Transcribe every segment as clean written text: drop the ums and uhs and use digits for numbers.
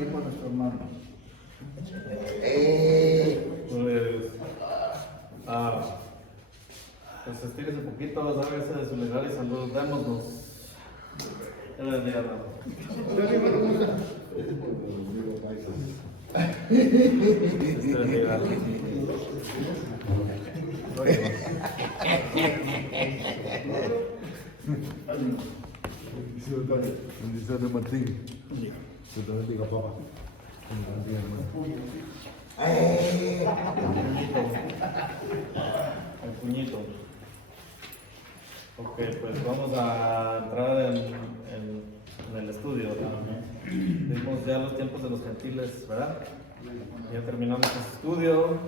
tiempo a nuestro hermano. Pues estírese un poquito, sálgase de su lugar y saludémonos. Dios bendiga, hermano. Dios bendiga. Bendición de Martín. Que te bendiga, papá. El puñito. Ok, pues vamos a entrar en el estudio. Vimos ya los tiempos de los gentiles, ¿verdad? Ya terminamos ese estudio.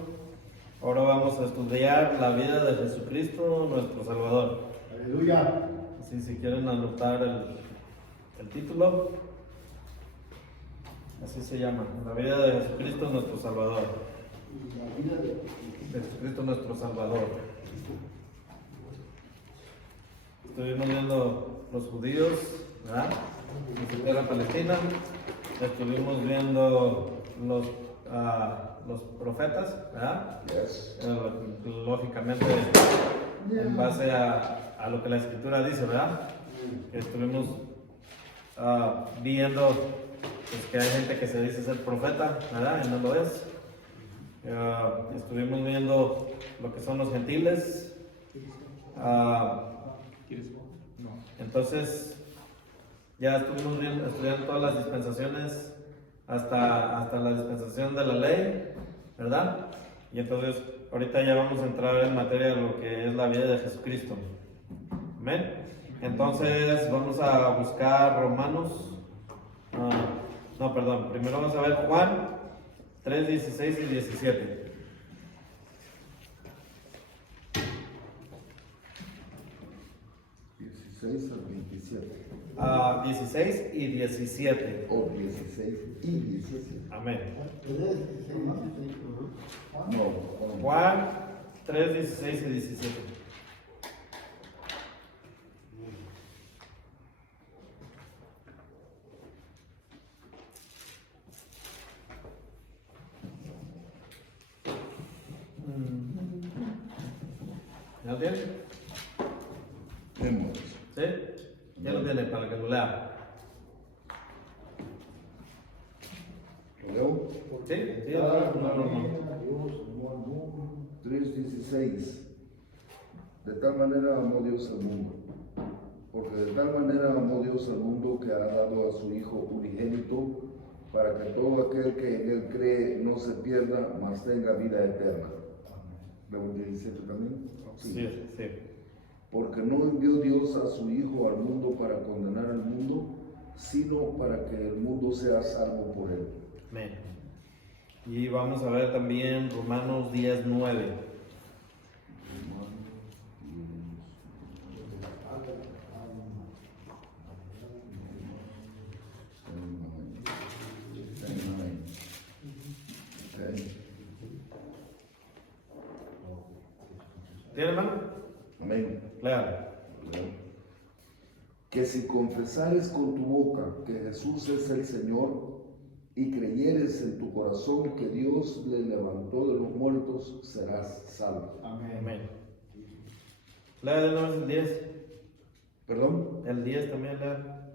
Ahora vamos a estudiar la vida de Jesucristo, nuestro Salvador. Aleluya. Así, si quieren anotar el título, así se llama: la vida de Jesucristo, nuestro Salvador. Jesucristo, nuestro Salvador. Estuvimos viendo los judíos, ¿verdad? En su tierra Palestina. Estuvimos viendo los profetas, ¿verdad? Yes. Lógicamente, en base a lo que la Escritura dice, ¿verdad? Estuvimos viendo pues, que hay gente que se dice ser profeta, ¿verdad? Y no lo es. Estuvimos viendo lo que son los gentiles. Entonces, ya estuvimos estudiando todas las dispensaciones hasta la dispensación de la ley, ¿verdad? Y entonces, ahorita ya vamos a entrar en materia de lo que es la vida de Jesucristo. Amén. Entonces, vamos a buscar Romanos. Primero vamos a ver Juan 3, 16 y 17. 16 al 27. 16 y 17. O 16 y 17. Amén. No. Juan 3, 16 y 17. ¿Ya lo tiene? Vemos. ¿Sí? Ya lo tiene para que lo lea. ¿Lo leo? ¿Sí? Sí, no. 3:16. De tal manera amó Dios al mundo. Porque de tal manera amó Dios al mundo que ha dado a su Hijo unigénito, para que todo aquel que en él cree no se pierda, mas tenga vida eterna. ¿Veo el 17 también? Sí, sí. Porque no envió Dios a su Hijo al mundo para condenar al mundo, sino para que el mundo sea salvo por él. Amén. Y vamos a ver también Romanos 10, 9. ¿Tiene, hermano? Amén. Claro. Que si confesares con tu boca que Jesús es el Señor y creyeres en tu corazón que Dios le levantó de los muertos, serás salvo. Amén. Lea de nuevo el 10. ¿Perdón? El 10 también lea.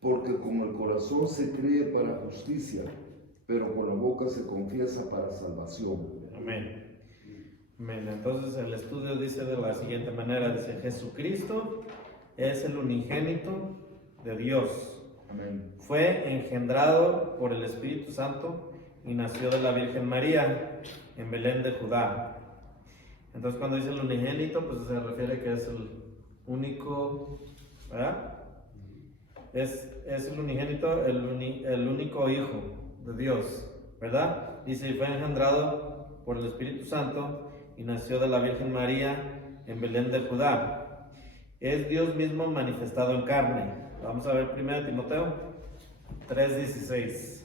Porque con el corazón se cree para justicia, pero con la boca se confiesa para salvación. Amén. Amén. Entonces el estudio dice de la siguiente manera: dice, Jesucristo es el unigénito de Dios. Amén. Fue engendrado por el Espíritu Santo y nació de la Virgen María en Belén de Judá. Entonces cuando dice el unigénito, pues se refiere que es el único, ¿verdad? Es el unigénito, el único Hijo de Dios, ¿verdad? Dice, fue engendrado por el Espíritu Santo y nació de la Virgen María en Belén de Judá. Es Dios mismo manifestado en carne. Vamos a ver 1 Timoteo 3:16.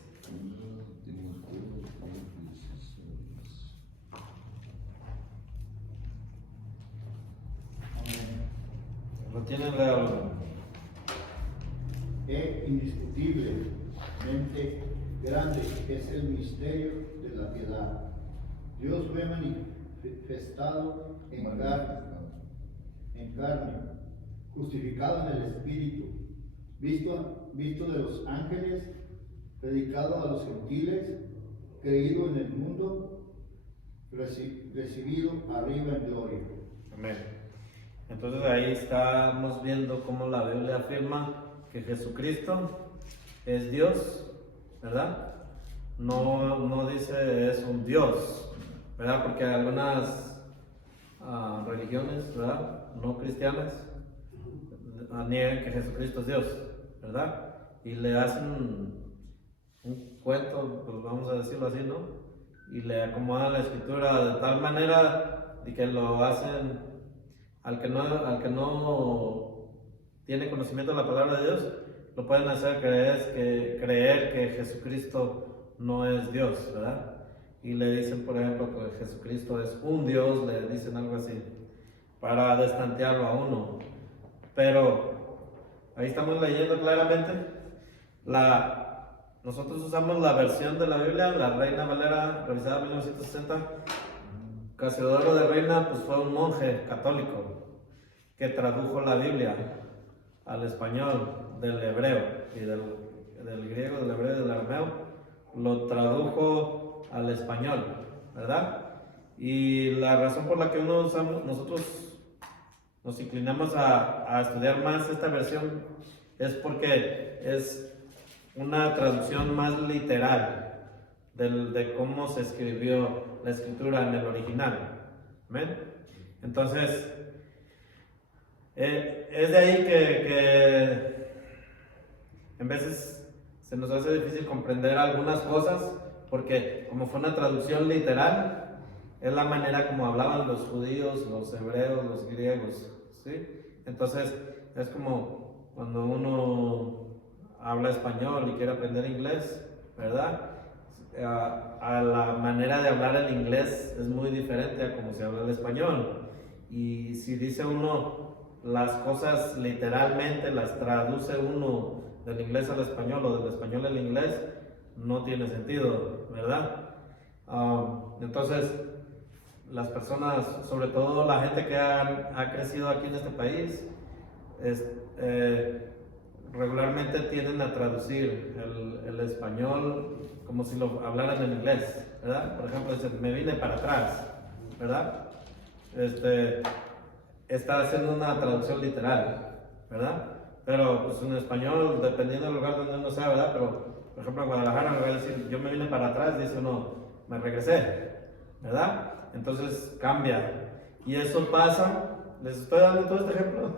¿Lo tienen? Léalo. Es indiscutiblemente Grande es el misterio de la piedad. Dios fue manifestado en carne, justificado en el Espíritu, visto de los ángeles, predicado a los gentiles, creído en el mundo, recibido arriba en gloria. Amén. Entonces ahí estamos viendo cómo la Biblia afirma que Jesucristo es Dios, ¿verdad? No dice es un Dios, ¿verdad? Porque algunas religiones, ¿verdad?, no cristianas niegan que Jesucristo es Dios, ¿verdad? Y le hacen un cuento, pues vamos a decirlo así, ¿no? Y le acomodan la escritura de tal manera de que lo hacen al que no tiene conocimiento de la palabra de Dios, lo pueden hacer creer que Jesucristo no es Dios, ¿verdad? Y le dicen, por ejemplo, que Jesucristo es un Dios, le dicen algo así, para destantearlo a uno. Pero ahí estamos leyendo claramente, nosotros usamos la versión de la Biblia, la Reina Valera, revisada en 1960. Casiodoro de Reina pues fue un monje católico que tradujo la Biblia al español del hebreo y del griego, del hebreo y del arameo, lo tradujo al español, ¿verdad? Y la razón por la que nosotros nos inclinamos a estudiar más esta versión es porque es una traducción más literal de cómo se escribió la escritura en el original. ¿Amén? Entonces, es de ahí que en veces se nos hace difícil comprender algunas cosas, porque como fue una traducción literal, es la manera como hablaban los judíos, los hebreos, los griegos, ¿sí? Entonces, es como cuando uno habla español y quiere aprender inglés, ¿verdad? A la manera de hablar el inglés es muy diferente a como se habla el español. Y si dice uno las cosas literalmente, las traduce uno del inglés al español o del español al inglés, no tiene sentido, ¿verdad? Entonces, las personas, sobre todo la gente que ha crecido aquí en este país, regularmente tienden a traducir el español como si lo hablaran en inglés, ¿verdad? Por ejemplo, dice, me vine para atrás, ¿verdad? Está haciendo una traducción literal, ¿verdad? Pero pues en español, dependiendo del lugar donde uno sea, ¿verdad? Pero, por ejemplo, en Guadalajara me va a decir, yo me vine para atrás, dice uno, me regresé, ¿verdad? Entonces cambia. Y eso pasa, les estoy dando todo este ejemplo,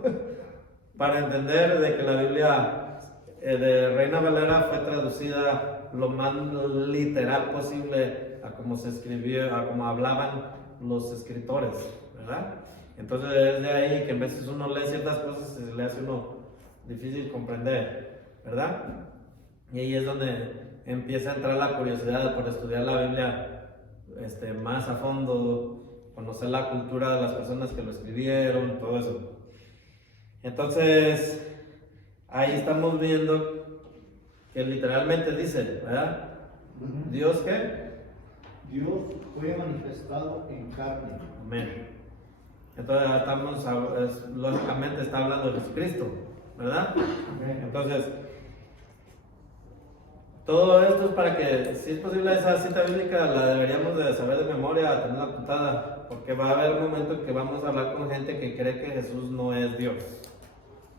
para entender de que la Biblia de Reina Valera fue traducida lo más literal posible a cómo se escribió, a cómo hablaban los escritores, ¿verdad? Entonces es de ahí que a veces uno lee ciertas cosas y se le hace uno difícil comprender, ¿verdad? Y ahí es donde empieza a entrar la curiosidad por estudiar la Biblia más a fondo, conocer la cultura de las personas que lo escribieron, todo eso. Entonces, ahí estamos viendo que literalmente dice, ¿verdad? ¿Dios qué? Dios fue manifestado en carne. Amén. Entonces, lógicamente está hablando de Jesucristo, ¿verdad? Amén. Entonces, todo esto es para que, si es posible, esa cita bíblica la deberíamos de saber de memoria, tenerla apuntada, porque va a haber un momento en que vamos a hablar con gente que cree que Jesús no es Dios,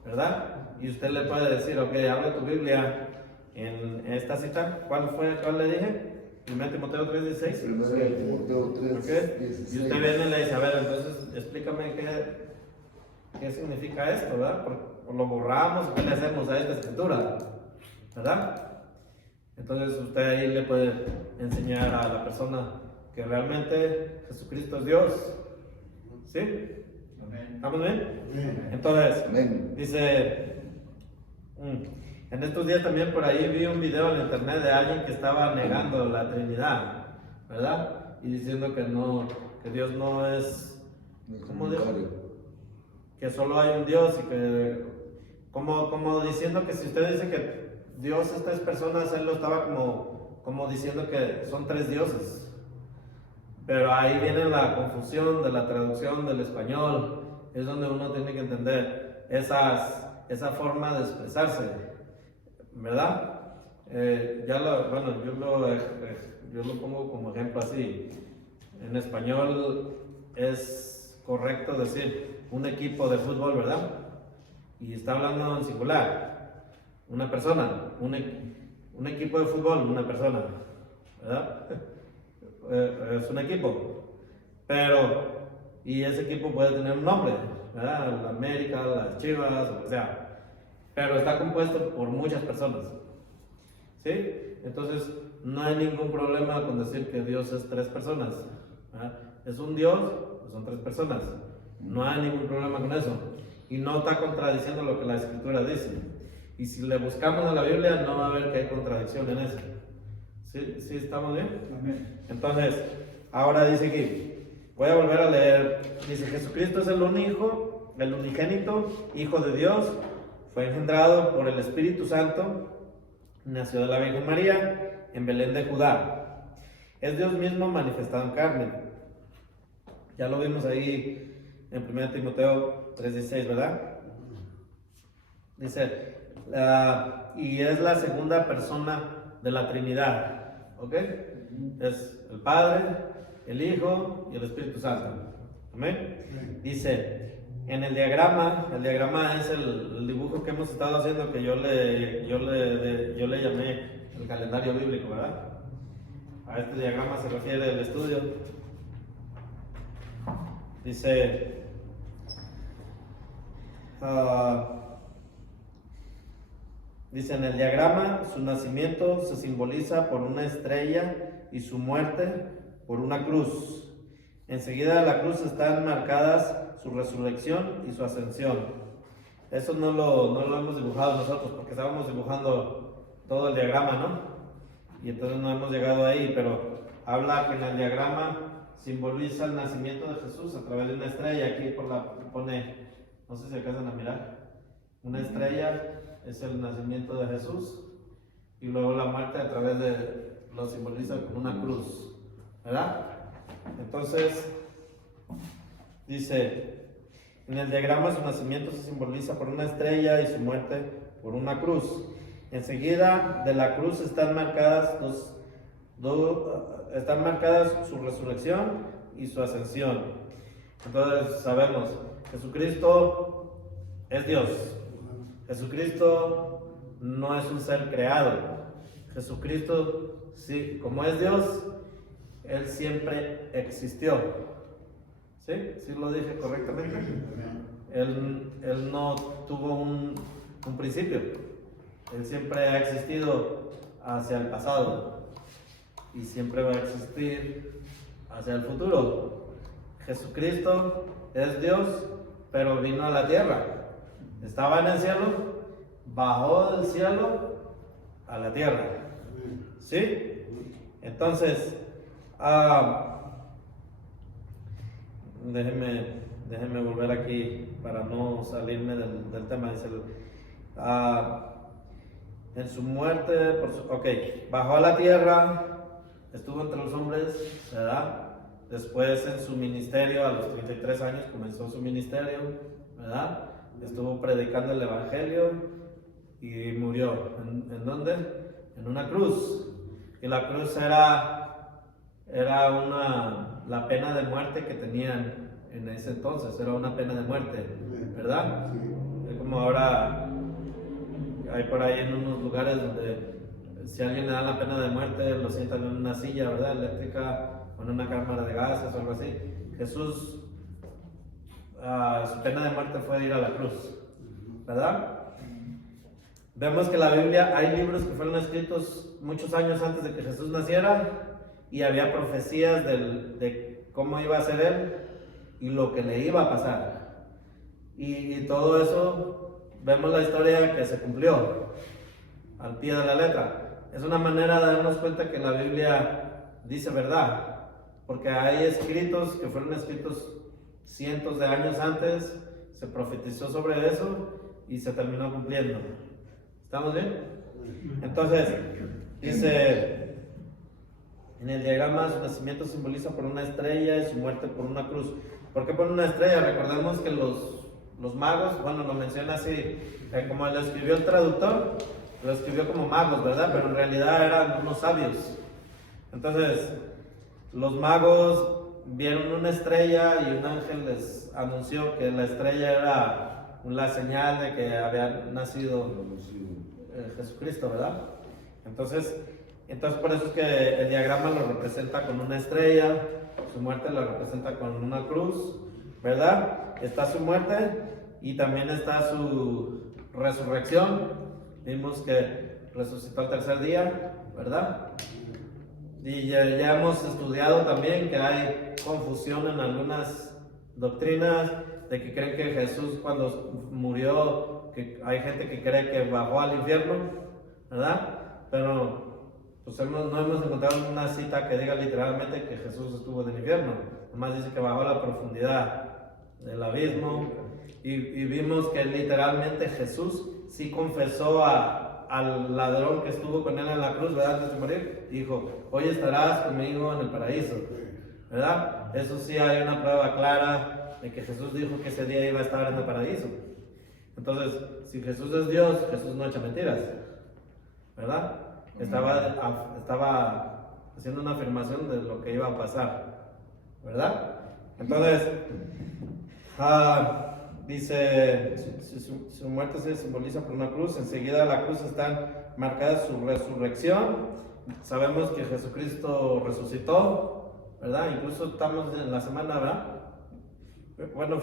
¿verdad? Y usted le puede decir, ok, abre tu Biblia en esta cita. ¿Cuál le dije? 1 Timoteo 3:16. 1 Timoteo 3:16. Okay. Y usted viene y le dice, a ver, entonces explícame qué significa esto, ¿verdad? ¿O lo borramos? ¿Qué le hacemos a esta escritura? ¿Verdad? Entonces usted ahí le puede enseñar a la persona que realmente Jesucristo es Dios. ¿Sí? Amén. ¿Estamos bien? Amén. Entonces, Amén. dice, en estos días también por ahí vi un video en internet de alguien que estaba negando la Trinidad, ¿verdad? Y diciendo que Dios no es, ¿cómo dijo? Que solo hay un Dios y que, como diciendo que si usted dice que Dios es tres personas, él lo estaba como como diciendo que son 3 dioses. Pero ahí viene la confusión de la traducción del español. Es donde uno tiene que entender esa forma de expresarse, ¿verdad? Yo lo pongo como ejemplo así. En español es correcto decir un equipo de fútbol, ¿verdad? Y está hablando en singular. Una persona, un equipo de fútbol, una persona, ¿verdad? Es un equipo. Y ese equipo puede tener un nombre, ¿verdad? La América, las Chivas, o sea. Pero está compuesto por muchas personas. ¿Sí? Entonces, no hay ningún problema con decir que Dios es 3 personas. ¿Verdad? Es un Dios, pues son 3 personas. No hay ningún problema con eso. Y no está contradiciendo lo que la Escritura dice. Y si le buscamos en la Biblia, no va a ver que hay contradicción en eso. ¿Sí estamos bien? Amén. Entonces, ahora dice aquí, voy a volver a leer. Dice, Jesucristo es el unigénito, Hijo de Dios, fue engendrado por el Espíritu Santo, nació de la Virgen María, en Belén de Judá. Es Dios mismo manifestado en carne. Ya lo vimos ahí en 1 Timoteo 3:16, ¿verdad? Dice, y es la segunda persona de la Trinidad, ¿ok? Es el Padre, el Hijo y el Espíritu Santo. ¿Amén? Dice, en el diagrama es el dibujo que hemos estado haciendo, que yo le llamé el calendario bíblico, ¿verdad? A este diagrama se refiere el estudio. Dice, en el diagrama, su nacimiento se simboliza por una estrella y su muerte por una cruz. Enseguida de la cruz están marcadas su resurrección y su ascensión. Eso no lo hemos dibujado nosotros, porque estábamos dibujando todo el diagrama, ¿no? Y entonces no hemos llegado ahí, pero habla que en el diagrama simboliza el nacimiento de Jesús a través de una estrella. Aquí pone, no sé si alcanzan a mirar, una estrella es el nacimiento de Jesús, y luego la muerte a través lo simboliza con una cruz, ¿verdad? Entonces, dice, en el diagrama su nacimiento se simboliza por una estrella y su muerte por una cruz. Enseguida de la cruz están marcadas su resurrección y su ascensión. Entonces sabemos, Jesucristo es Dios. Jesucristo no es un ser creado. Jesucristo, sí, como es Dios, Él siempre existió. ¿Sí? ¿Sí lo dije correctamente? Él no tuvo un principio. Él siempre ha existido hacia el pasado y siempre va a existir hacia el futuro. Jesucristo es Dios, pero vino a la tierra. Estaba en el cielo, bajó del cielo a la tierra. ¿Sí? Entonces, déjenme volver aquí para no salirme del tema. Dice, en su muerte, bajó a la tierra, estuvo entre los hombres, ¿verdad? Después en su ministerio, a los 33 años comenzó su ministerio, ¿verdad? Estuvo predicando el evangelio y murió. ¿En dónde? En una cruz. Y la cruz era la pena de muerte que tenían en ese entonces, era una pena de muerte, ¿verdad? Es como ahora hay por ahí en unos lugares donde si a alguien le da la pena de muerte, lo sientan en una silla, ¿verdad? Eléctrica, o en una cámara de gases o algo así. Jesús, su pena de muerte fue ir a la cruz, ¿verdad? Vemos que en la Biblia hay libros que fueron escritos muchos años antes de que Jesús naciera, y había profecías de cómo iba a ser Él y lo que le iba a pasar. Y todo eso, vemos la historia que se cumplió al pie de la letra. Es una manera de darnos cuenta que la Biblia dice verdad, porque hay escritos que fueron escritos cientos de años antes, se profetizó sobre eso y se terminó cumpliendo. ¿Estamos bien? Entonces, dice, En el diagrama su nacimiento simboliza por una estrella y su muerte por una cruz. ¿Por qué por una estrella? Recordemos que los magos, bueno, lo menciona así, como lo escribió el traductor, lo escribió como magos, ¿verdad? Pero en realidad eran unos sabios. Entonces, los magos vieron una estrella y un ángel les anunció que la estrella era la señal de que había nacido Jesucristo, ¿verdad? Entonces por eso es que el diagrama lo representa con una estrella, su muerte lo representa con una cruz, ¿verdad? Está su muerte y también está su resurrección. Vimos que resucitó al tercer día, ¿verdad? Y ya hemos estudiado también que hay confusión en algunas doctrinas de que creen que Jesús cuando murió, que hay gente que cree que bajó al infierno, ¿verdad? Pero pues no hemos encontrado una cita que diga literalmente que Jesús estuvo en el infierno. Nomás dice que bajó a la profundidad del abismo. Y vimos que literalmente Jesús sí confesó al ladrón que estuvo con él en la cruz, ¿verdad? Antes de morir, dijo: hoy estarás conmigo en el paraíso, ¿verdad? Eso sí, hay una prueba clara de que Jesús dijo que ese día iba a estar en el paraíso. Entonces, si Jesús es Dios, Jesús no echa mentiras, ¿verdad? Estaba haciendo una afirmación de lo que iba a pasar, ¿verdad? Entonces, dice, su muerte se simboliza por una cruz. Enseguida la cruz está marcada su resurrección. Sabemos que Jesucristo resucitó, ¿verdad? Incluso estamos en la semana, ¿verdad? Bueno,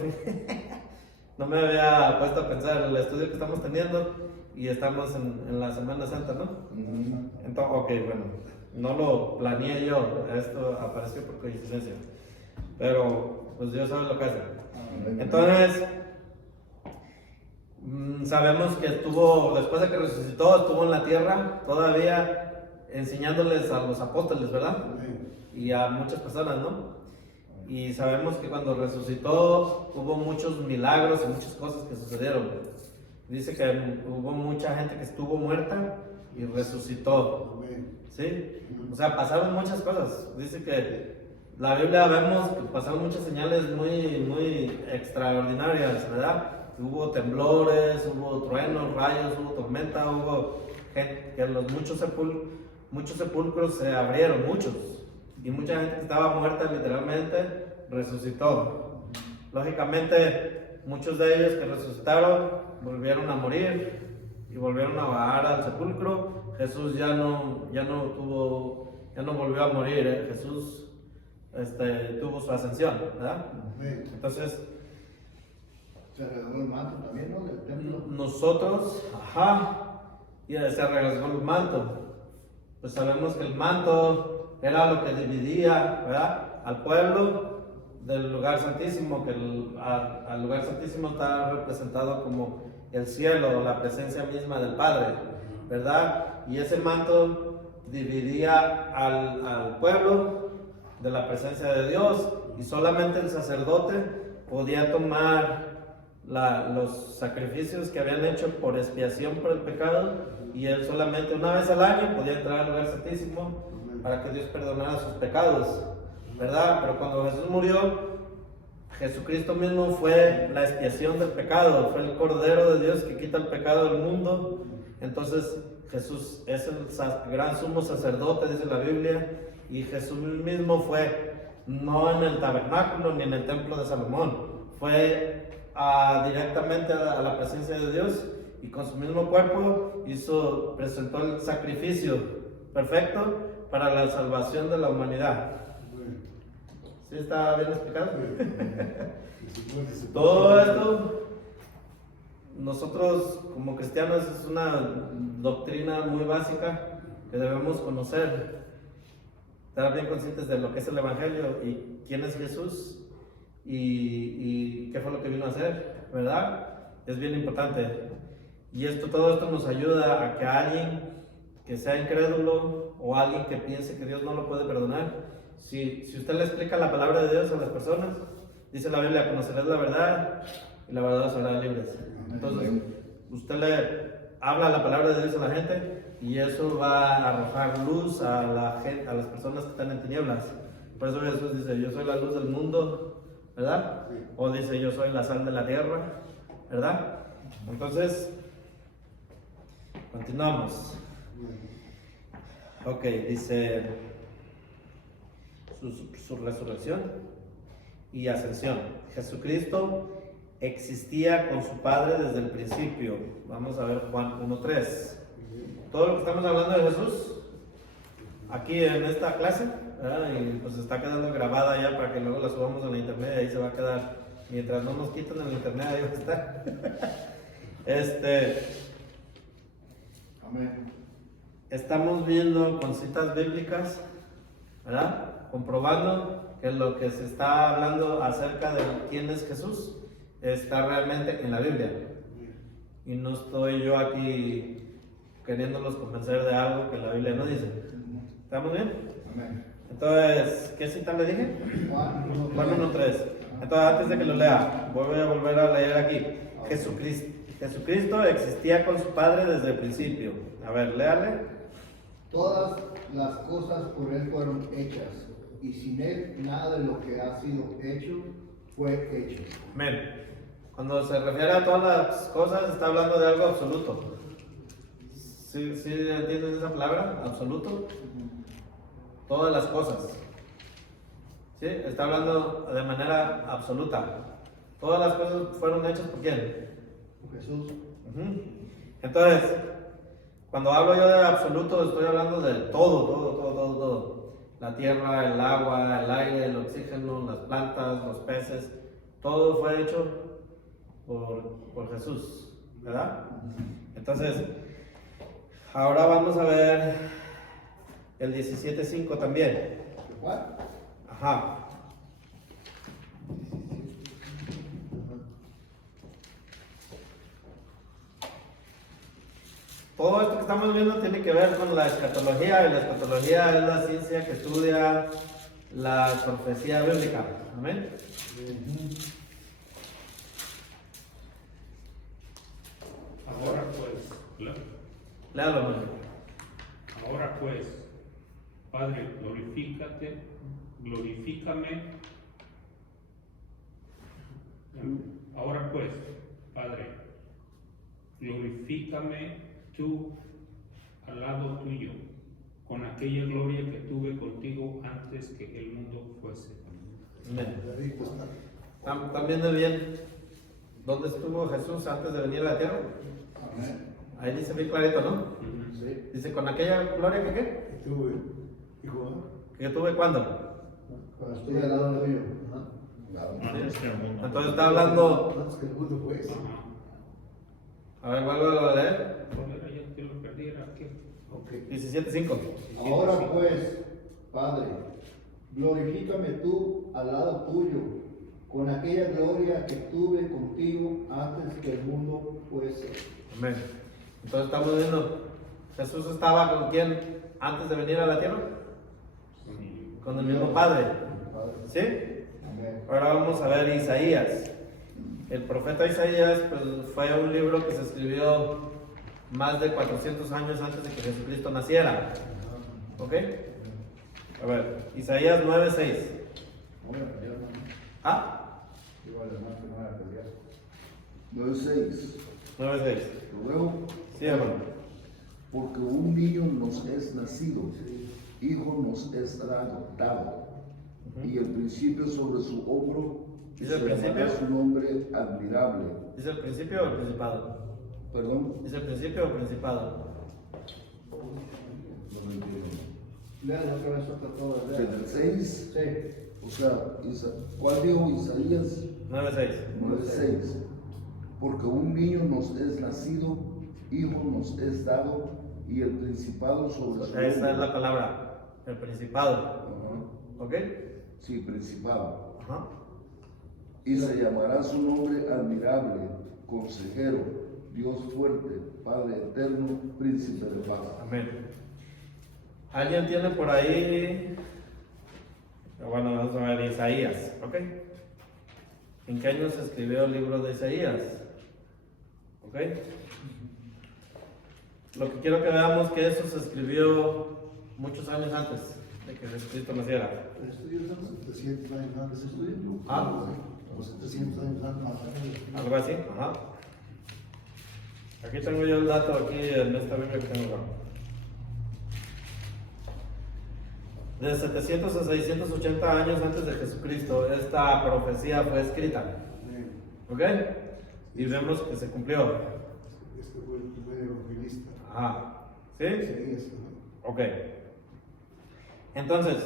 no me había puesto a pensar en el estudio que estamos teniendo y estamos en la Semana Santa, ¿no? Entonces, ok, bueno, no lo planeé yo, esto apareció por coincidencia, pero pues Dios sabe lo que hace. Entonces, sabemos que después de que resucitó, estuvo en la tierra todavía enseñándoles a los apóstoles, ¿verdad? Y a muchas personas, ¿no? Y sabemos que cuando resucitó hubo muchos milagros y muchas cosas que sucedieron. Dice que hubo mucha gente que estuvo muerta y resucitó, ¿sí? O sea, pasaron muchas cosas. Dice que la Biblia vemos que pasaron muchas señales muy extraordinarias, ¿verdad? Hubo temblores, hubo truenos, rayos, hubo tormenta, hubo gente que muchos sepulcros se abrieron, muchos. Y mucha gente que estaba muerta literalmente resucitó. Lógicamente, muchos de ellos que resucitaron volvieron a morir y volvieron a bajar al sepulcro. Jesús ya no volvió a morir, Jesús tuvo su ascensión, ¿verdad? Entonces, se regaló el manto también, ¿no? Del templo. Nosotros, y se regresó el manto. Pues sabemos que el manto era lo que dividía, ¿verdad?, al pueblo del lugar santísimo, que al lugar santísimo está representado como el cielo, la presencia misma del Padre, ¿verdad? Y ese manto dividía al pueblo de la presencia de Dios, y solamente el sacerdote podía tomar los sacrificios que habían hecho por expiación por el pecado, y él solamente una vez al año podía entrar al lugar santísimo para que Dios perdonara sus pecados, ¿verdad? Pero cuando Jesús murió, Jesucristo mismo fue la expiación del pecado, fue el Cordero de Dios que quita el pecado del mundo. Entonces Jesús es el gran sumo sacerdote, dice la Biblia, y Jesús mismo fue no en el tabernáculo ni en el templo de Salomón, fue directamente a la presencia de Dios, y con su mismo cuerpo presentó el sacrificio perfecto para la salvación de la humanidad. ¿Sí está bien explicado? Todo esto, nosotros como cristianos, es una doctrina muy básica que debemos conocer, estar bien conscientes de lo que es el Evangelio y quién es Jesús y qué fue lo que vino a hacer, ¿verdad? Es bien importante. Y todo esto nos ayuda a que alguien que sea incrédulo o alguien que piense que Dios no lo puede perdonar, si usted le explica la palabra de Dios a las personas, dice la Biblia: conocerás la verdad y la verdad os hará libres. Entonces, usted habla la palabra de Dios a la gente y eso va a arrojar luz a la gente, a las personas que están en tinieblas. Por eso Jesús dice, yo soy la luz del mundo, ¿verdad? Sí. O dice, yo soy la sal de la tierra, ¿verdad? Entonces, continuamos. Ok, dice su resurrección y ascensión. Jesucristo existía con su Padre desde el principio. Vamos a ver Juan 1:3. Todo lo que estamos hablando de Jesús aquí en esta clase, ¿verdad? Y pues está quedando grabada ya para que luego la subamos a la internet y ahí se va a quedar. Mientras no nos quiten en la internet, ahí va a estar. Amén. Estamos viendo con citas bíblicas, ¿verdad? Comprobando que lo que se está hablando acerca de quién es Jesús está realmente en la Biblia. Y no estoy yo aquí queriéndolos convencer de algo que la Biblia no dice. ¿Estamos bien? Amén. Entonces, ¿qué cita le dije? Juan Juan 1:3. Entonces, antes de que lo lea, voy a volver a leer aquí. Jesucristo existía con su Padre desde el principio. A ver, léale. Todas las cosas por Él fueron hechas, y sin Él nada de lo que ha sido hecho fue hecho. Amén. Cuando se refiere a todas las cosas, está hablando de algo absoluto. ¿Sí entienden esa palabra? Absoluto. Todas las cosas. ¿Sí? Está hablando de manera absoluta. Todas las cosas fueron hechas por quién? Por Jesús. Ujú. Entonces, cuando hablo yo de absoluto, estoy hablando de todo. La tierra, el agua, el aire, el oxígeno, las plantas, los peces, todo fue hecho por Jesús, ¿verdad? Entonces, ahora vamos a ver el 17:5 también. ¿Cuál? Ajá. Todo esto que estamos viendo tiene que ver con la escatología, y la escatología es la ciencia que estudia la profecía bíblica. Amén. Ahora pues, Léalo, hermano. ahora pues, Padre, glorifícame. Ahora pues, Padre, glorifícame tú al lado tuyo, con aquella gloria que tuve contigo antes que el mundo fuese. Amén. ¿Están viendo bien dónde estuvo Jesús antes de venir a la tierra? Amén. Ahí dice bien clarito, ¿no? Sí. Dice, con aquella gloria que qué? Estuve, hijo, ¿Que tuve cuándo? cuando estoy al lado tuyo. Antes que el mundo. Entonces está hablando. Antes que el mundo fuese. Ajá. A ver, vuelvo a leer. ¿Cuál era? Ya que lo perdiera. ¿Qué? Ok. 17:5. Ahora pues, Padre, glorifícame tú al lado tuyo, con aquella gloria que tuve contigo antes que el mundo fuese. Amén. Entonces estamos viendo, Jesús estaba con quién antes de venir a la tierra? Sí. Con el mismo Padre. Padre. ¿Sí? Amén. Ahora vamos a ver Isaías. El profeta Isaías pues, fue un libro que se escribió más de 400 años antes de que Jesucristo naciera. ¿Ok? A ver, Isaías 9:6. ¿Ah? Igual hermano que no era pelear. 9:6. 9:6. Lo veo. Sí, hermano. Porque un niño nos es nacido, hijo nos es dado, y el principio sobre su hombro, ¿Dice el se llamará principio? su nombre admirable. ¿Dice el principio o el principado? Perdón, ¿Dice el principio o el principado? no lo entiendo. Léalo otra vez, todo. ¿En el 6? Sí. O sea, ¿cuál dijo Isaías? 9:6. 9:6. Porque un niño nos es nacido, hijo nos es dado, y el principado sobre su Esa es hombro. la palabra, el principado. Ajá. ¿Ok? Sí, principado. Ajá. Y se llamará su nombre admirable, consejero, Dios fuerte, Padre eterno, príncipe de paz. Amén. ¿Alguien tiene por ahí? Bueno, vamos a ver Isaías, ¿ok? ¿En qué año se escribió el libro de Isaías? ¿Ok? lo que quiero que veamos que eso se escribió muchos años antes de que Jesucristo naciera. El estudio son 700 años antes de estudio. Ah. Los 700 años antes más años. Algo así, ajá. Aquí tengo yo el dato, aquí en esta Biblia que tengo acá. De 700 a 680 años antes de Jesucristo, esta profecía fue escrita. ¿Ok? Y vemos que se cumplió. Este fue el primer evangelista. Ajá. ¿Sí? Sí, eso, ¿no? Ok. Entonces,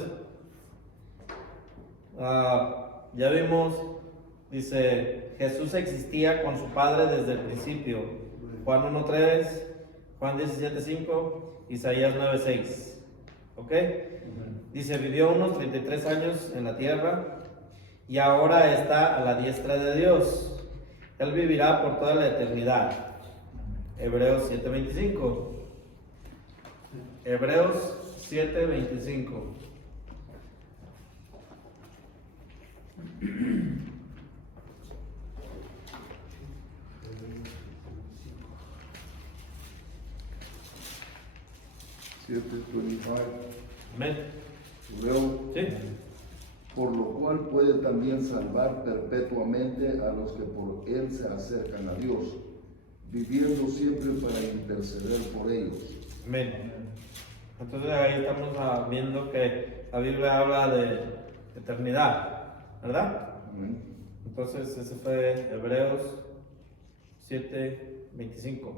ya vimos, dice, Jesús existía con su Padre desde el principio. Juan 1.3, Juan 17.5, Isaías 9.6. ¿Ok? Dice, vivió unos 33 años en la tierra y ahora está a la diestra de Dios. Él vivirá por toda la eternidad. Hebreos 7.25. Hebreos 7.25. Amén. Leo, ¿Sí? por lo cual puede también salvar perpetuamente a los que por él se acercan a Dios, viviendo siempre para interceder por ellos. Amén. Entonces ahí estamos viendo que la Biblia habla de eternidad, ¿verdad? Amén. Entonces ese fue Hebreos 7:25.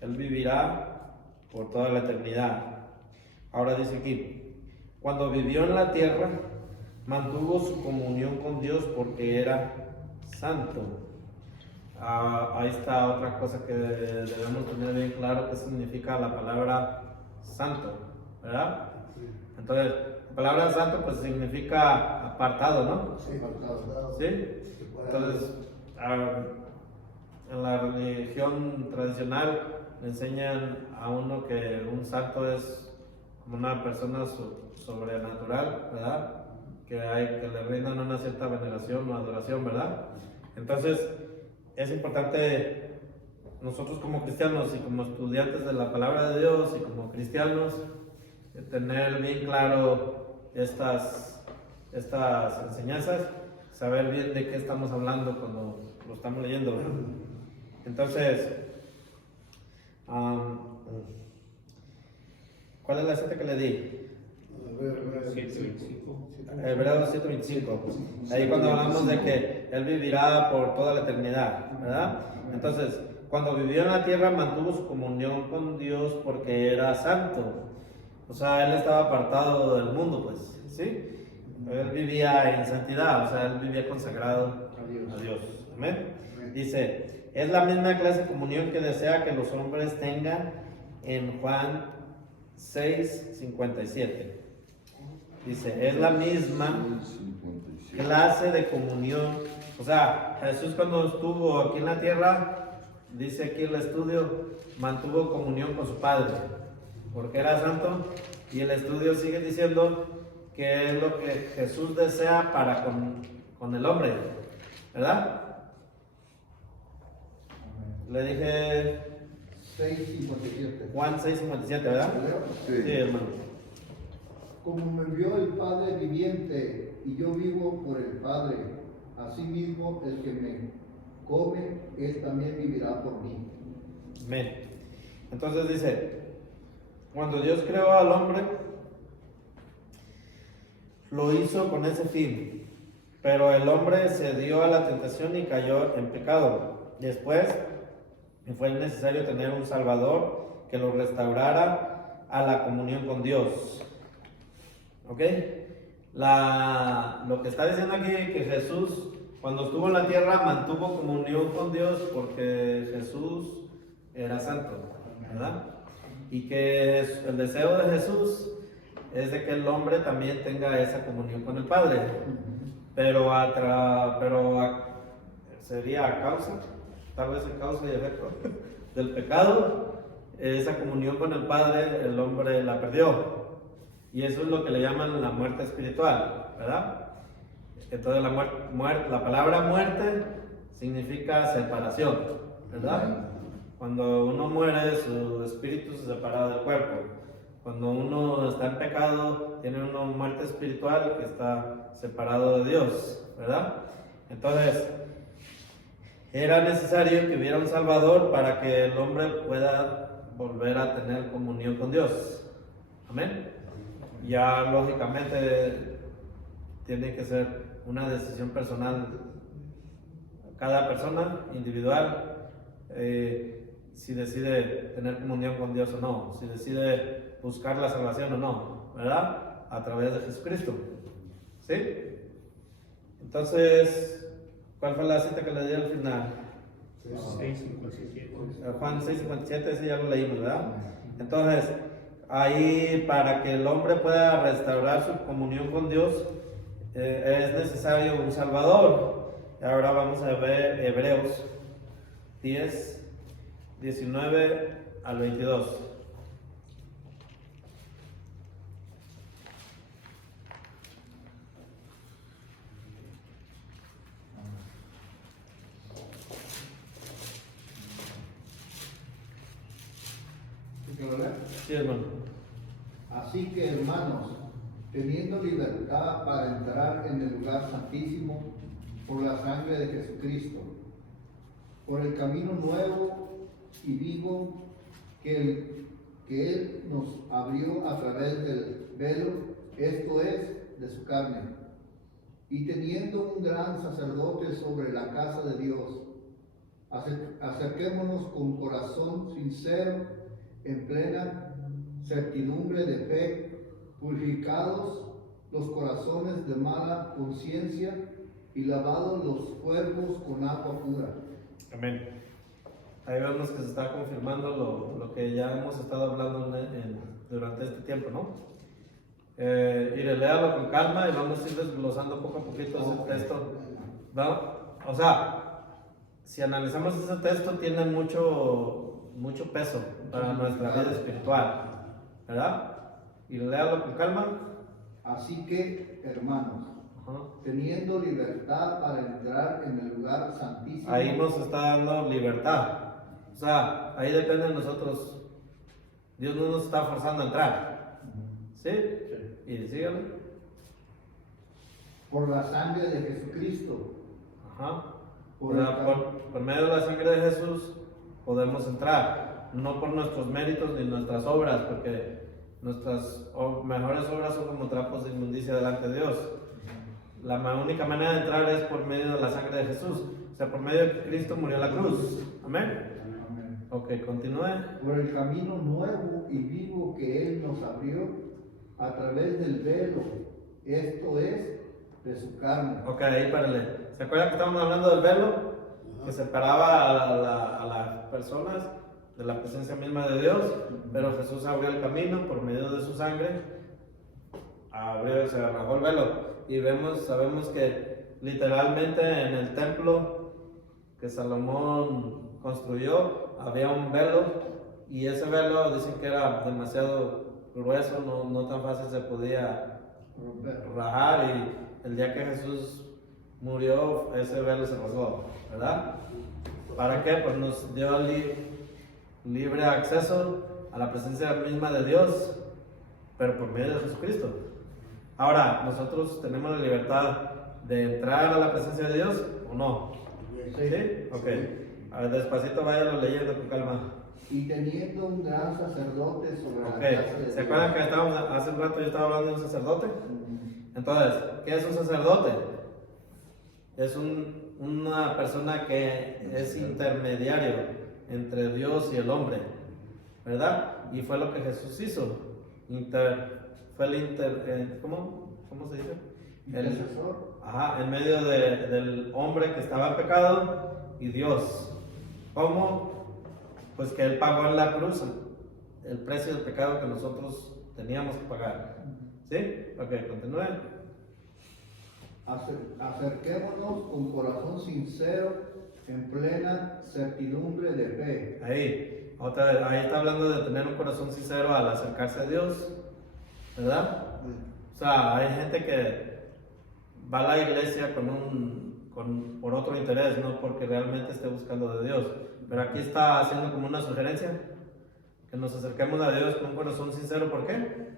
Él vivirá por toda la eternidad. Ahora dice aquí, cuando vivió en la tierra, mantuvo su comunión con Dios porque era santo. Ahí está otra cosa que debemos tener bien claro, que significa la palabra santo, ¿verdad? Entonces, la palabra santo pues significa apartado, ¿no? Sí, apartado. ¿Sí? Entonces, en la religión tradicional le enseñan a uno que un santo es como una persona sobrenatural, ¿verdad? Que le rindan una cierta veneración o adoración, ¿verdad? Entonces, es importante nosotros como cristianos y como estudiantes de la palabra de Dios y como cristianos tener bien claro estas enseñanzas, saber bien de qué estamos hablando cuando lo estamos leyendo. Entonces, ¿cuál es la cita que le di? Hebreos 7:25. Ahí cuando hablamos de que Él vivirá por toda la eternidad, ¿verdad? Entonces, cuando vivió en la tierra mantuvo su comunión con Dios porque era santo. O sea, Él estaba apartado del mundo, pues, ¿sí? Él vivía en santidad, o sea, Él vivía consagrado a Dios. Amén. Dice, es la misma clase de comunión que desea que los hombres tengan en Juan 6:57. Dice, es la misma clase de comunión. O sea, Jesús cuando estuvo aquí en la tierra, dice aquí el estudio, mantuvo comunión con su Padre, porque era santo. Y el estudio sigue diciendo que es lo que Jesús desea para con el hombre, ¿verdad? Le dije 6:57. Juan 6:57, ¿verdad? Sí. Sí, hermano. Como me envió el Padre viviente y yo vivo por el Padre, asimismo el que me come, él también vivirá por mí. Amén. Entonces dice, cuando Dios creó al hombre, lo hizo con ese fin, pero el hombre se dio a la tentación y cayó en pecado. Después fue necesario tener un Salvador que lo restaurara a la comunión con Dios. ¿Ok? Lo que está diciendo aquí es que Jesús, cuando estuvo en la tierra, mantuvo comunión con Dios porque Jesús era santo, ¿verdad? Y que el deseo de Jesús es de que el hombre también tenga esa comunión con el Padre, pero sería a causa, tal vez a causa y efecto del pecado, esa comunión con el Padre el hombre la perdió. Y eso es lo que le llaman la muerte espiritual, ¿verdad? Entonces la palabra muerte significa separación, ¿verdad? Cuando uno muere, su espíritu se separa del cuerpo. Cuando uno está en pecado, tiene una muerte espiritual que está separado de Dios, ¿verdad? Entonces, era necesario que hubiera un Salvador para que el hombre pueda volver a tener comunión con Dios. Amén. Ya lógicamente tiene que ser una decisión personal, cada persona individual, si decide tener comunión con Dios o no, si decide buscar la salvación o no, ¿verdad? A través de Jesucristo. ¿Sí? Entonces, ¿cuál fue la cita que le di al final? 6:57. Juan 6:57, ese ya lo leímos, ¿verdad? Entonces, ahí para que el hombre pueda restaurar su comunión con Dios, es necesario un Salvador. Ahora vamos a ver Hebreos 10, 19 al 22. ¿Quiero leer? Sí, hermano. Así que, hermanos, teniendo libertad para entrar en el lugar santísimo por la sangre de Jesucristo, por el camino nuevo y vivo que Él nos abrió a través del velo, esto es, de su carne, y teniendo un gran sacerdote sobre la casa de Dios, acerquémonos con corazón sincero, en plena certidumbre de fe, purificados los corazones de mala conciencia y lavados los cuerpos con agua pura. Amén. Ahí vemos que se está confirmando lo que ya hemos estado hablando durante este tiempo, ¿no? Y léalo con calma y vamos a ir desglosando poco a poquito ese texto, ¿no? O sea, si analizamos ese texto, tiene mucho peso para nuestra vida espiritual, ¿verdad? Y léalo con calma. Así que, hermanos, teniendo libertad para entrar en el lugar santísimo. Ahí nos está dando libertad. O sea, ahí depende de nosotros. Dios no nos está forzando a entrar. ¿Sí? Y síganlo. Por la sangre de Jesucristo. Ajá. O sea, por medio de la sangre de Jesús podemos entrar. No por nuestros méritos ni nuestras obras, porque nuestras mejores obras son como trapos de inmundicia delante de Dios. La única manera de entrar es por medio de la sangre de Jesús. O sea, por medio de que Cristo murió en la cruz. Amén. Ok, continúe. Por el camino nuevo y vivo que Él nos abrió a través del velo, esto es, de su carne. Ok, ahí párale. ¿Se acuerdan que estábamos hablando del velo? Que separaba a las personas de la presencia misma de Dios, pero Jesús abrió el camino por medio de su sangre. Se arrojó el velo. Y sabemos que literalmente en el templo que Salomón construyó había un velo, y ese velo dicen que era demasiado grueso, no tan fácil se podía rajar, y el día que Jesús murió ese velo se rasgó, ¿verdad? ¿Para qué? Pues nos dio libre acceso a la presencia misma de Dios, pero por medio de Jesucristo. Ahora, ¿nosotros tenemos la libertad de entrar a la presencia de Dios o no? ¿Sí? Ok. A ver, despacito váyanlo leyendo con calma. Y teniendo un gran sacerdote sobre la casa de Dios. ¿Se acuerdan que hace un rato yo estaba hablando de un sacerdote? Entonces, ¿qué es un sacerdote? Es una persona que es intermediario entre Dios y el hombre, ¿verdad? Y fue lo que Jesús hizo. ¿Cómo se dice? Intercesor. En medio del hombre que estaba en pecado y Dios. ¿Cómo? Pues que Él pagó en la cruz el precio del pecado que nosotros teníamos que pagar. ¿Sí? Ok, continúe. Acerquémonos con corazón sincero, en plena certidumbre de fe. Ahí está hablando de tener un corazón sincero al acercarse a Dios, ¿verdad? O sea, hay gente que va a la iglesia por otro interés, no porque realmente esté buscando de Dios. Pero aquí está haciendo como una sugerencia, que nos acerquemos a Dios con un corazón sincero. ¿Por qué?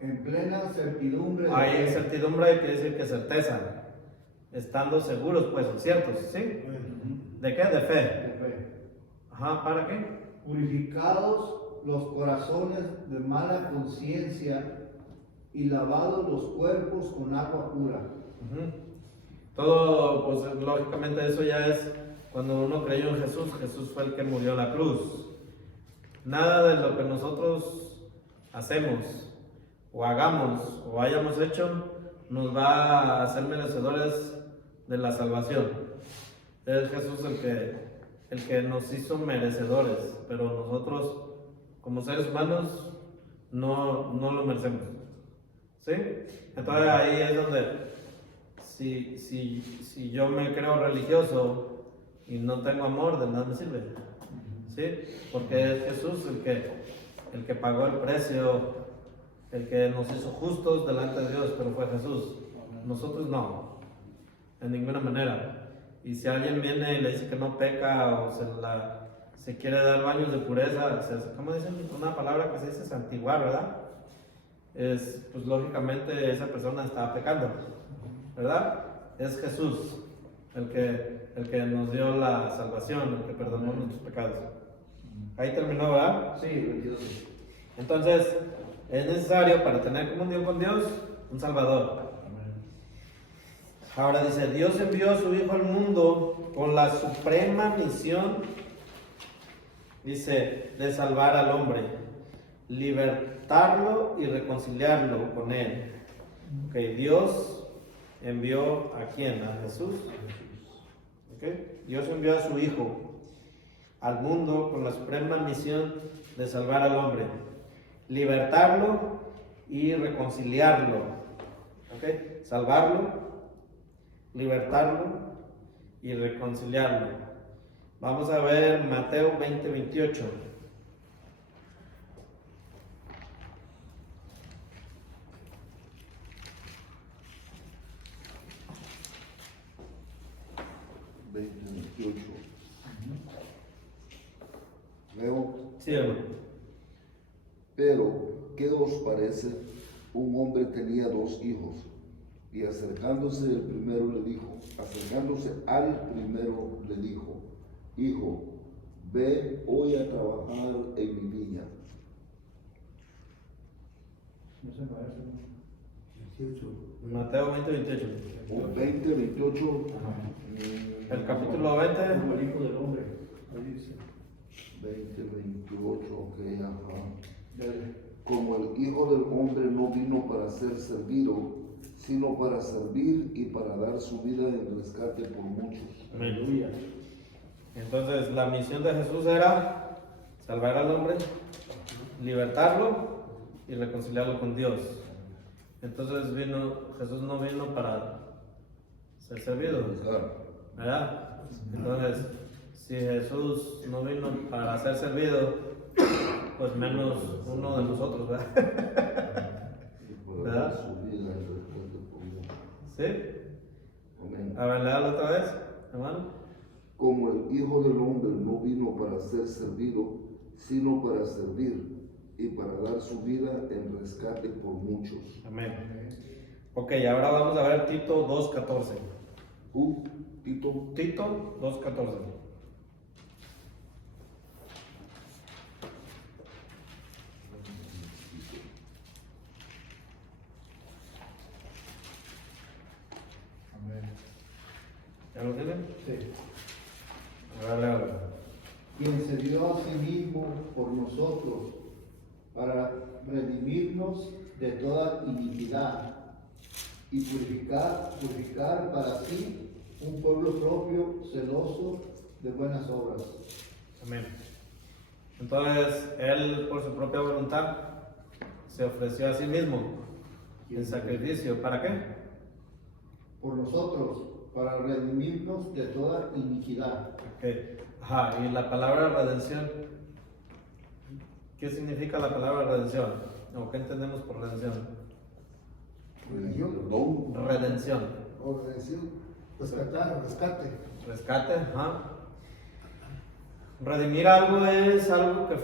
En plena certidumbre. de Hay fe. incertidumbre, quiere decir que certeza, estando seguros, pues, ciertos, ¿sí? ¿De qué? De fe. De fe. Ajá, ¿para qué? Purificados los corazones de mala conciencia y lavados los cuerpos con agua pura. Ujú. Todo, pues lógicamente eso ya es cuando uno creyó en Jesús. Jesús fue el que murió en la cruz. Nada de lo que nosotros hacemos o hagamos o hayamos hecho nos va a hacer merecedores de la salvación. Es Jesús el que nos hizo merecedores, pero nosotros como seres humanos no lo merecemos. ¿Sí? Entonces ahí es donde si yo me creo religioso y no tengo amor, de nada me sirve. ¿Sí? Porque es Jesús el que pagó el precio, el que nos hizo justos delante de Dios, pero fue Jesús. Nosotros no, en ninguna manera. Y si alguien viene y le dice que no peca o se quiere dar baños de pureza, ¿cómo dicen? Una palabra que se dice santiguar, ¿verdad? Pues lógicamente esa persona está pecando, ¿verdad? Es Jesús el que nos dio la salvación, el que perdonó nuestros pecados. Ahí terminó, ¿verdad? Sí, 22. Entonces, es necesario para tener comunión con Dios un Salvador. Ahora dice, Dios envió a su Hijo al mundo con la suprema misión, dice, de salvar al hombre, libertarlo y reconciliarlo con Él. Okay, Dios envió ¿a quién? A Jesús. Okay. Dios envió a su Hijo al mundo con la suprema misión de salvar al hombre, libertarlo y reconciliarlo. Okay. Salvarlo, libertarlo y reconciliarlo. Vamos a ver Mateo 20:28. Leo. Sí, hermano. Pero, ¿qué os parece? Un hombre tenía 2 hijos, y acercándose al primero le dijo, Hijo, ve hoy a trabajar en mi viña. No se parece. 18. Mateo 20:28. O 20, 28. El capítulo 20. Como el Hijo del Hombre. Ahí dice. 20, 28, ok, ajá. Dale. Como el Hijo del Hombre no vino para ser servido, sino para servir y para dar su vida en rescate por muchos. Aleluya. Entonces, la misión de Jesús era salvar al hombre, libertarlo y reconciliarlo con Dios. Entonces Jesús no vino para ser servido, ¿verdad? Entonces, si Jesús no vino para ser servido, pues menos uno de nosotros, ¿verdad? Y para dar su vida en rescate por muchos. ¿Sí? Amén. A ver, léalo otra vez, hermano. Como el Hijo del Hombre no vino para ser servido, sino para servir y para dar su vida en rescate por muchos. Amén. Ok, ahora vamos a ver Tito 2:14. Tito. Tito 2:14. Amén. ¿Ya lo tienen? Sí. A ver, léalo. Quien se dio a sí mismo por nosotros para redimirnos de toda iniquidad y purificar para sí un pueblo propio, celoso de buenas obras. Amén. Entonces, Él por su propia voluntad se ofreció a sí mismo en sacrificio. ¿Para qué? Por nosotros, para redimirnos de toda iniquidad. Okay. Ajá, y la palabra redención, ¿qué significa la palabra redención? ¿O qué entendemos por redención? Religión. Perdón. Redención. Organización. Rescatar, rescate. Rescate, ajá. Redimir algo es algo que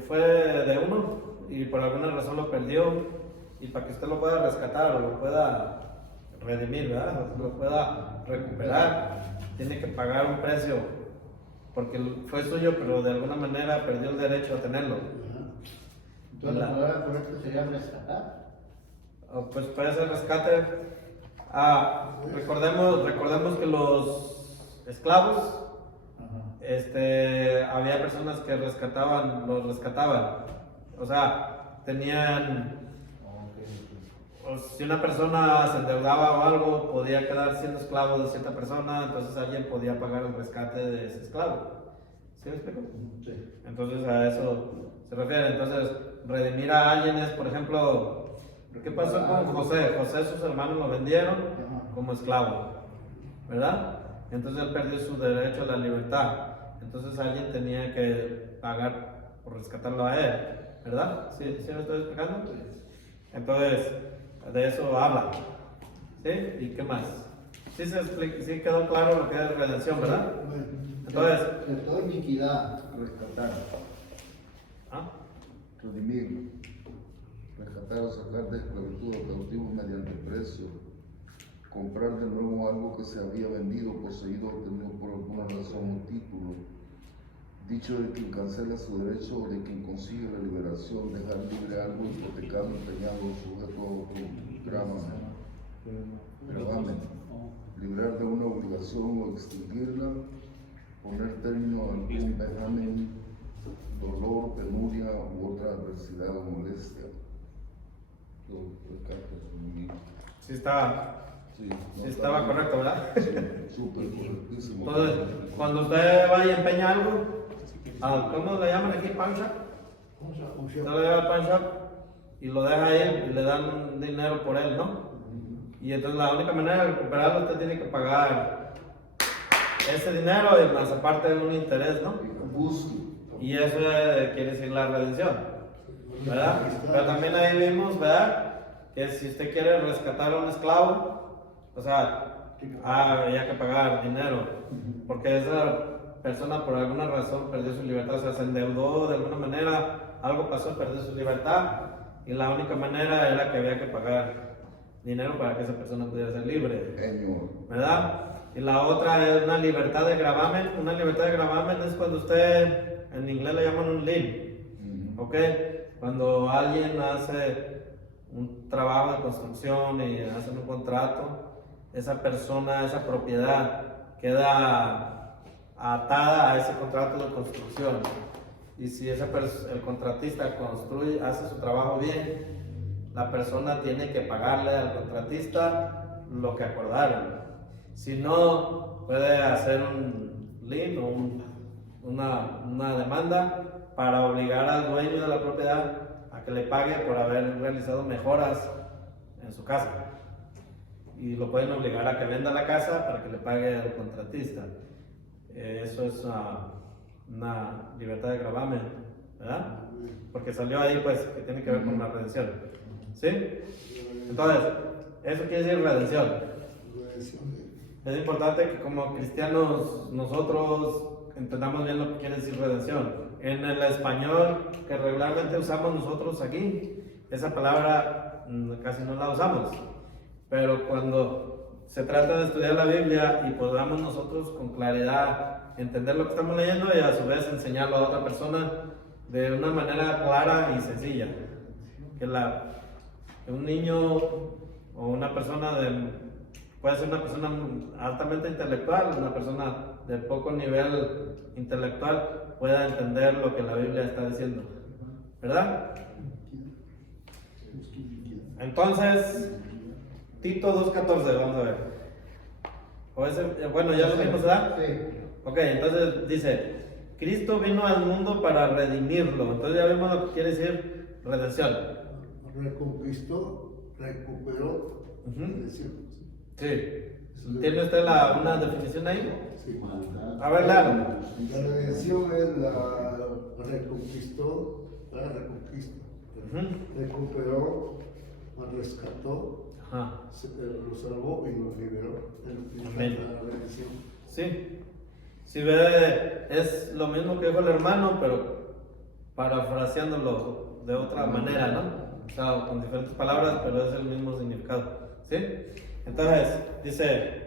fue de uno y por alguna razón lo perdió, y para que usted lo pueda rescatar o lo pueda redimir, ¿verdad? Lo pueda recuperar, tiene que pagar un precio porque fue suyo, pero de alguna manera perdió el derecho a tenerlo. Entonces la palabra correcta sería rescatar. Pues puede ser rescate. Recordemos que los esclavos, había personas que los rescataban. O sea, tenían, si una persona se endeudaba o algo, podía quedar siendo esclavo de cierta persona, entonces alguien podía pagar el rescate de ese esclavo. ¿Sí me explico? Sí. Entonces a eso se refiere. Entonces, redimir a alguien es, por ejemplo, ¿qué pasó con José? José, sus hermanos lo vendieron como esclavo, ¿verdad? Entonces él perdió su derecho a la libertad. Entonces alguien tenía que pagar por rescatarlo a él, ¿verdad? ¿Sí me estoy explicando? Entonces, de eso habla. ¿Sí? ¿Y qué más? Sí quedó claro lo que es redención, ¿verdad? Entonces, de toda iniquidad. Rescatar, ¿ah? redimir, rescatar o sacar de esclavitud o cautivo mediante precio, comprar de nuevo algo que se había vendido, poseído o obtenido por alguna razón o título, dicho de quien cancela su derecho o de quien consigue la liberación, dejar libre algo hipotecado, empeñado, sujeto a otro gravamen, librar de una obligación o extinguirla, poner término a algún vejamen, dolor, penuria u otra adversidad o molestia. Sí estaba correcto, ¿verdad? Sí, súper correctísimo. Entonces, cuando usted va y empeña algo, ¿cómo le llaman aquí? ¿Pawn shop? Usted lo lleva al pawn shop y lo deja ahí y le dan dinero por él, ¿no? Y entonces la única manera de recuperarlo, usted tiene que pagar ese dinero y más aparte un interés, ¿no? Y eso quiere decir la redención, ¿verdad? Pero también ahí vimos, ¿verdad? Que si usted quiere rescatar a un esclavo, o sea, había que pagar dinero, porque esa persona por alguna razón perdió su libertad, o sea, se endeudó de alguna manera, algo pasó, perdió su libertad, y la única manera era que había que pagar dinero para que esa persona pudiera ser libre, ¿verdad? Y la otra es una libertad de gravamen. Una libertad de gravamen es cuando usted, en inglés le llaman un lien, ¿ok? Cuando alguien hace un trabajo de construcción y hace un contrato, esa persona, esa propiedad queda atada a ese contrato de construcción. Y si el contratista hace su trabajo bien, la persona tiene que pagarle al contratista lo que acordaron. Si no, puede hacer un lien o una demanda para obligar al dueño de la propiedad a que le pague por haber realizado mejoras en su casa. Y lo pueden obligar a que venda la casa para que le pague al contratista. Eso es una libertad de gravamen, ¿verdad? Porque salió ahí, pues, que tiene que ver con la redención. ¿Sí? Entonces, eso quiere decir redención. Es importante que como cristianos nosotros entendamos bien lo que quiere decir redención. En el español que regularmente usamos nosotros aquí, esa palabra casi no la usamos. Pero cuando se trata de estudiar la Biblia y podamos nosotros con claridad entender lo que estamos leyendo y a su vez enseñarlo a otra persona de una manera clara y sencilla. Que un niño o una persona puede ser una persona altamente intelectual, una persona de poco nivel intelectual pueda entender lo que la Biblia está diciendo, ¿verdad? Entonces, Tito 2:14, vamos a ver. Bueno, ya lo vimos, ¿verdad? Sí. Ok, entonces dice, Cristo vino al mundo para redimirlo. Entonces ya vimos lo que quiere decir redención. Reconquistó, recuperó, redención. Sí. ¿Tiene usted una definición ahí? Sí. A ver, claro. La redención es la reconquistó, la reconquista. Recuperó, rescató, Ajá. Lo salvó y nos liberó. Amén. La redención. Sí. Si ve, es lo mismo que dijo el hermano, pero parafraseándolo de otra manera, ¿no? O sea, con diferentes palabras, pero es el mismo significado. ¿Sí? Entonces, dice,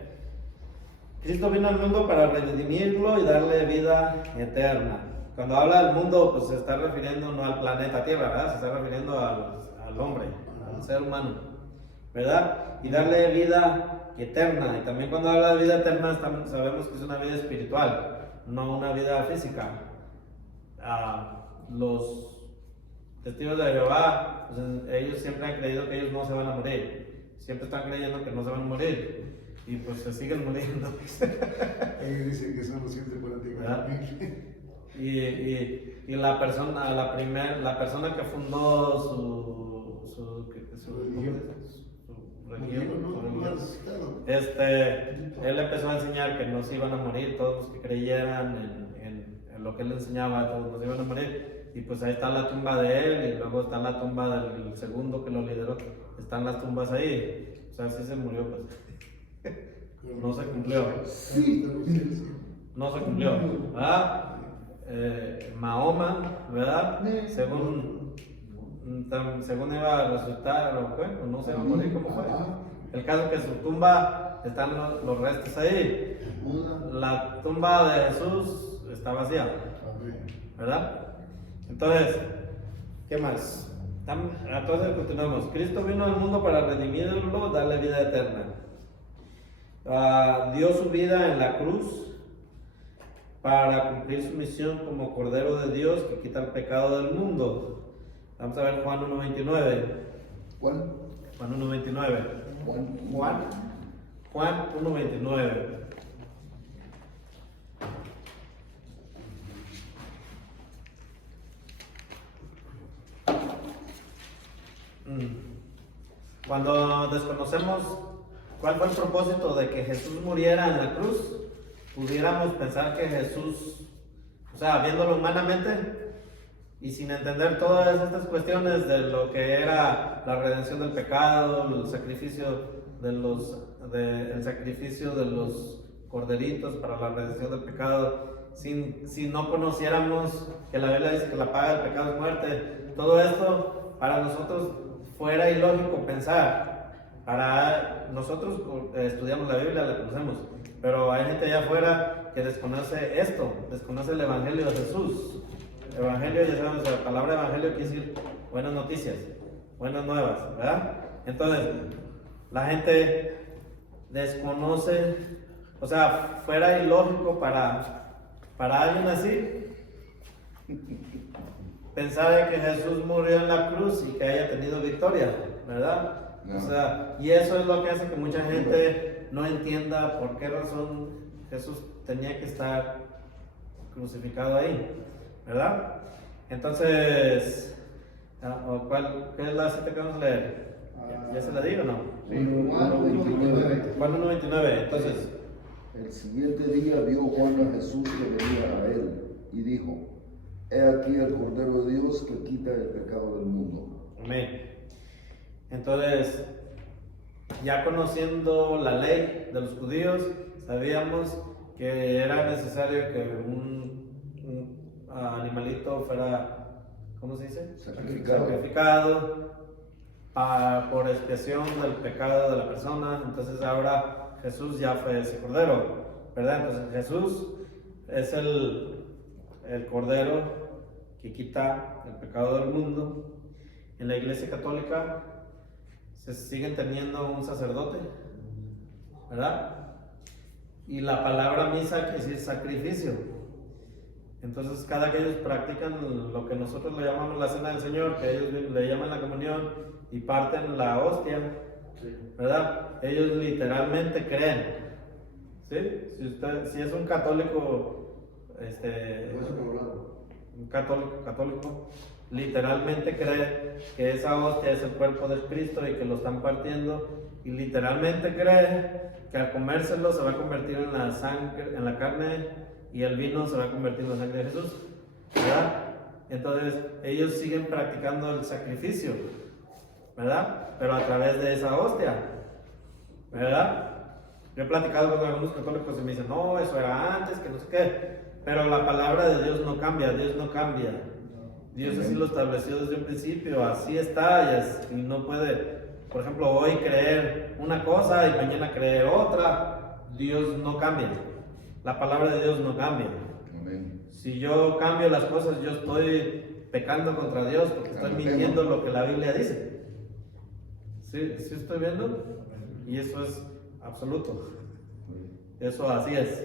Cristo vino al mundo para redimirlo y darle vida eterna. Cuando habla del mundo, pues se está refiriendo no al planeta Tierra, ¿verdad? Se está refiriendo al hombre, al ser humano, ¿verdad? Y darle vida eterna. Y también cuando habla de vida eterna, sabemos que es una vida espiritual, no una vida física. Los testigos de Jehová, pues, ellos siempre han creído que ellos no se van a morir. Siempre están creyendo que no se van a morir. Y pues se siguen muriendo. Ellos dicen que son los 144,000. Y la persona, la persona que fundó su religión, él empezó a enseñar que no se iban a morir, todos los que creyeran en lo que él enseñaba, todos nos iban a morir. Y pues ahí está la tumba de él, y luego está la tumba del segundo que lo lideró, están las tumbas ahí. O sea, sí se murió, pues. No se cumplió. No se cumplió. ¿Verdad? Mahoma, ¿verdad? Según iba a resultar, o no se iba a morir, ¿cómo fue? El caso que su tumba están los restos ahí. La tumba de Jesús está vacía, ¿verdad? Entonces, ¿qué más? Entonces continuamos. Cristo vino al mundo para redimirlo, darle vida eterna. Dio su vida en la cruz para cumplir su misión como Cordero de Dios que quita el pecado del mundo. Vamos a ver Juan 1:29. ¿Cuál? Juan 1:29. Juan 1:29. Cuando desconocemos cuál fue el propósito de que Jesús muriera en la cruz, pudiéramos pensar que Jesús, o sea, viéndolo humanamente y sin entender todas estas cuestiones de lo que era la redención del pecado, el sacrificio de los corderitos para la redención del pecado, si no conociéramos que la Biblia dice que la paga del pecado es muerte, todo esto para nosotros fuera ilógico pensar. Para nosotros estudiamos la Biblia, la conocemos, pero hay gente allá afuera que desconoce esto, desconoce el Evangelio de Jesús. El Evangelio, ya sabemos, la palabra Evangelio quiere decir buenas noticias, buenas nuevas, ¿verdad? Entonces, la gente desconoce, o sea, fuera ilógico para alguien así pensar que Jesús murió en la cruz y que haya tenido victoria, ¿verdad? No. O sea, y eso es lo que hace que mucha gente no entienda por qué razón Jesús tenía que estar crucificado ahí, ¿verdad? Entonces, ¿qué es la cita que vamos a leer? ¿Ya se la digo o no? Juan 1:29. Entonces, el siguiente día vio Juan a Jesús que venía a él y dijo: He aquí el Cordero de Dios que quita el pecado del mundo. Amén. Entonces, ya conociendo la ley de los judíos, sabíamos que era necesario que un animalito fuera, ¿cómo se dice? Sacrificado por expiación del pecado de la persona. Entonces ahora Jesús ya fue ese cordero, ¿verdad? Entonces Jesús es el cordero que quita el pecado del mundo. En la Iglesia Católica se siguen teniendo un sacerdote, ¿verdad? Y la palabra misa quiere decir sacrificio. Entonces cada que ellos practican lo que nosotros le llamamos la cena del Señor, que ellos le llaman la comunión y parten la hostia, ¿verdad? Ellos literalmente creen, ¿sí? Si es un católico, un católico literalmente cree que esa hostia es el cuerpo de Cristo y que lo están partiendo, y literalmente cree que al comérselo se va a convertir en la sangre, en la carne, y el vino se va a convertir en la sangre de Jesús, ¿verdad? Entonces ellos siguen practicando el sacrificio, ¿verdad? Pero a través de esa hostia. ¿verdad? Yo he platicado con algunos católicos y me dicen, no, eso era antes, que no sé qué. Pero la palabra de Dios no cambia, Dios no cambia. Dios así lo estableció desde un principio, así está, y no puede, por ejemplo, hoy creer una cosa y mañana creer otra. Dios no cambia, la palabra de Dios no cambia. Amén. Si yo cambio las cosas, yo estoy pecando contra Dios porque estoy mintiendo lo que la Biblia dice. ¿Sí estoy viendo? Y eso es absoluto. Eso así es.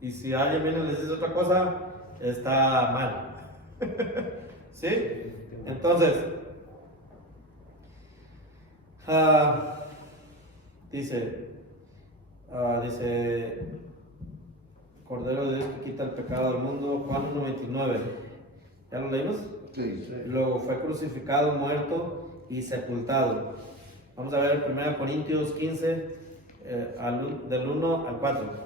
Y si alguien viene y les dice otra cosa, está mal. ¿Sí? Entonces, dice, Cordero de Dios que quita el pecado del mundo, Juan 1:29. ¿Ya lo leímos? Sí. Luego fue crucificado, muerto y sepultado. Vamos a ver 1 Corintios 15, del 1 al 4.